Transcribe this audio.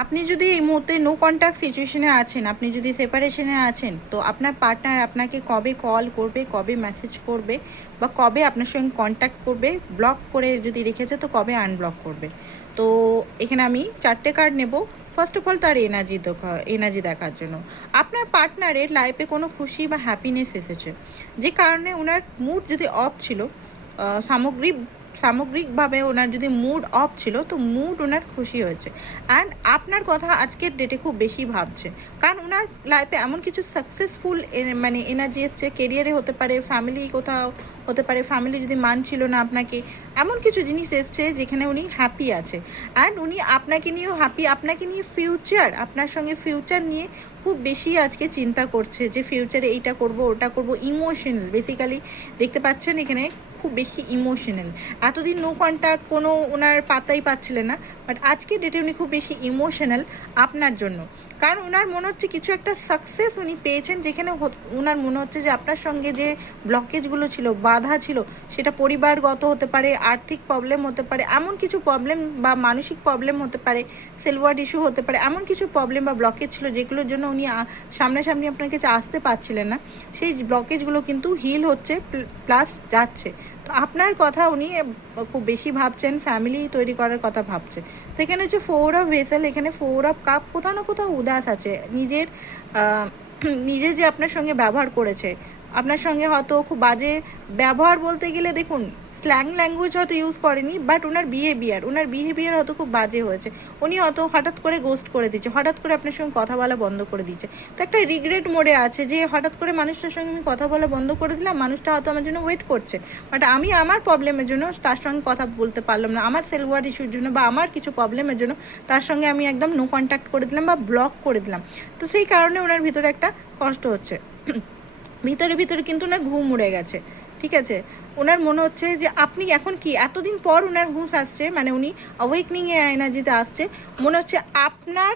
আপনি যদি এই মুহূর্তে নো কন্ট্যাক্ট সিচুয়েশনে আছেন, আপনি যদি সেপারেশনে আছেন, তো আপনার পার্টনার আপনাকে কবে কল করবে, কবে মেসেজ করবে, বা কবে আপনার সঙ্গে কন্ট্যাক্ট করবে, ব্লক করে যদি রেখেছে তো কবে আনব্লক করবে। তো এখানে আমি 4টে কার্ড নেব। ফার্স্ট অফ অল তার এনার্জি দেখার জন্য আপনার পার্টনারের লাইফে কোনো খুশি বা হ্যাপিনেস এসেছে, যে কারণে ওনার মুড যদি অফ ছিল, সামগ্রিক সামগ্রিকভাবে ওনার যদি মুড অফ ছিল, তো মুড ওনার খুশি হয়েছে। অ্যান্ড আপনার কথা আজকের ডেটে খুব বেশি ভাবছে, কারণ ওনার লাইফে এমন কিছু সাকসেসফুল মানে এনার্জি এসছে, কেরিয়ারে হতে পারে, ফ্যামিলি কোথাও হতে পারে, ফ্যামিলি যদি মানছিল না আপনাকে, এমন কিছু জিনিস এসছে যেখানে উনি হ্যাপি আছে। অ্যান্ড উনি আপনাকে নিয়েও হ্যাপি, আপনাকে নিয়ে ফিউচার, আপনার সঙ্গে ফিউচার নিয়ে খুব বেশি আজকে চিন্তা করছে, যে ফিউচারে এইটা করব ওটা করব। ইমোশনাল বেসিক্যালি দেখতে পাচ্ছেন এখানে, খুব বেশি ইমোশনাল। এতদিন নো কন্ট্যাক্ট, কোনো ওনার পাতাই পাচ্ছিলেন না, বাট আজকে ডেটে উনি খুব বেশি ইমোশনাল আপনার জন্য। কারণ ওনার মনে হচ্ছে কিছু একটা সাকসেস উনি পেয়েছেন, যেখানে ওনার মনে হচ্ছে যে আপনার সঙ্গে যে ব্লকেজগুলো ছিল, বাধা ছিল, সেটা পরিবারগত হতে পারে, আর্থিক প্রবলেম হতে পারে, এমন কিছু প্রবলেম বা মানসিক প্রবলেম হতে পারে, সেলওয়ার্ড ইস্যু হতে পারে, এমন কিছু প্রবলেম বা ব্লকেজ ছিল যেগুলোর জন্য উনি সামনাসামনি আপনার কাছে আসতে পারছিলেন না। সেই ব্লকেজগুলো কিন্তু হিল হচ্ছে, প্লাস যাচ্ছে। তো আপনার কথা উনি খুব বেশি ভাবছেন, ফ্যামিলি তৈরি করার কথা ভাবছে। সেখানে হচ্ছে 4 অফ ভেসেল, এখানে 4 অফ কাপ, কোথাও না কোথাও উদাস আছে। নিজের যে আপনার সঙ্গে ব্যবহার করেছে, আপনার সঙ্গে হয়তো খুব বাজে ব্যবহার বলতে গেলে, দেখুন স্ল্যাং ল্যাঙ্গুয়েজ হয়তো ইউজ করেনি, বাট ওনার বিহেভিয়ার হয়তো খুব বাজে হয়েছে। উনি হয়তো হঠাৎ করে গোস্ট করে দিচ্ছে, হঠাৎ করে আপনার সঙ্গে কথা বলা বন্ধ করে দিচ্ছে। তো একটা রিগ্রেট মোডে আছে, যে হঠাৎ করে মানুষটার সঙ্গে আমি কথা বলা বন্ধ করে দিলাম, মানুষটা হয়তো আমার জন্য ওয়েট করছে, বাট আমি আমার প্রবলেমের জন্য তার সঙ্গে কথা বলতে পারলাম না, আমার সেলওয়ার্ড ইস্যুর জন্য বা আমার কিছু প্রবলেমের জন্য তার সঙ্গে আমি একদম নো কন্ট্যাক্ট করে দিলাম বা ব্লক করে দিলাম। তো সেই কারণে ওনার ভিতরে একটা কষ্ট হচ্ছে। ভিতরে ভিতরে কিন্তু ওনার ঘুম উড়ে গেছে, ঠিক আছে। ওনার মনে হচ্ছে যে আপনি এখন কি, এতদিন পর ওনার হুঁশ আসছে, মানে উনি অ্যাওয়েকনিং এনার্জিতে আসছে। মনে হচ্ছে আপনার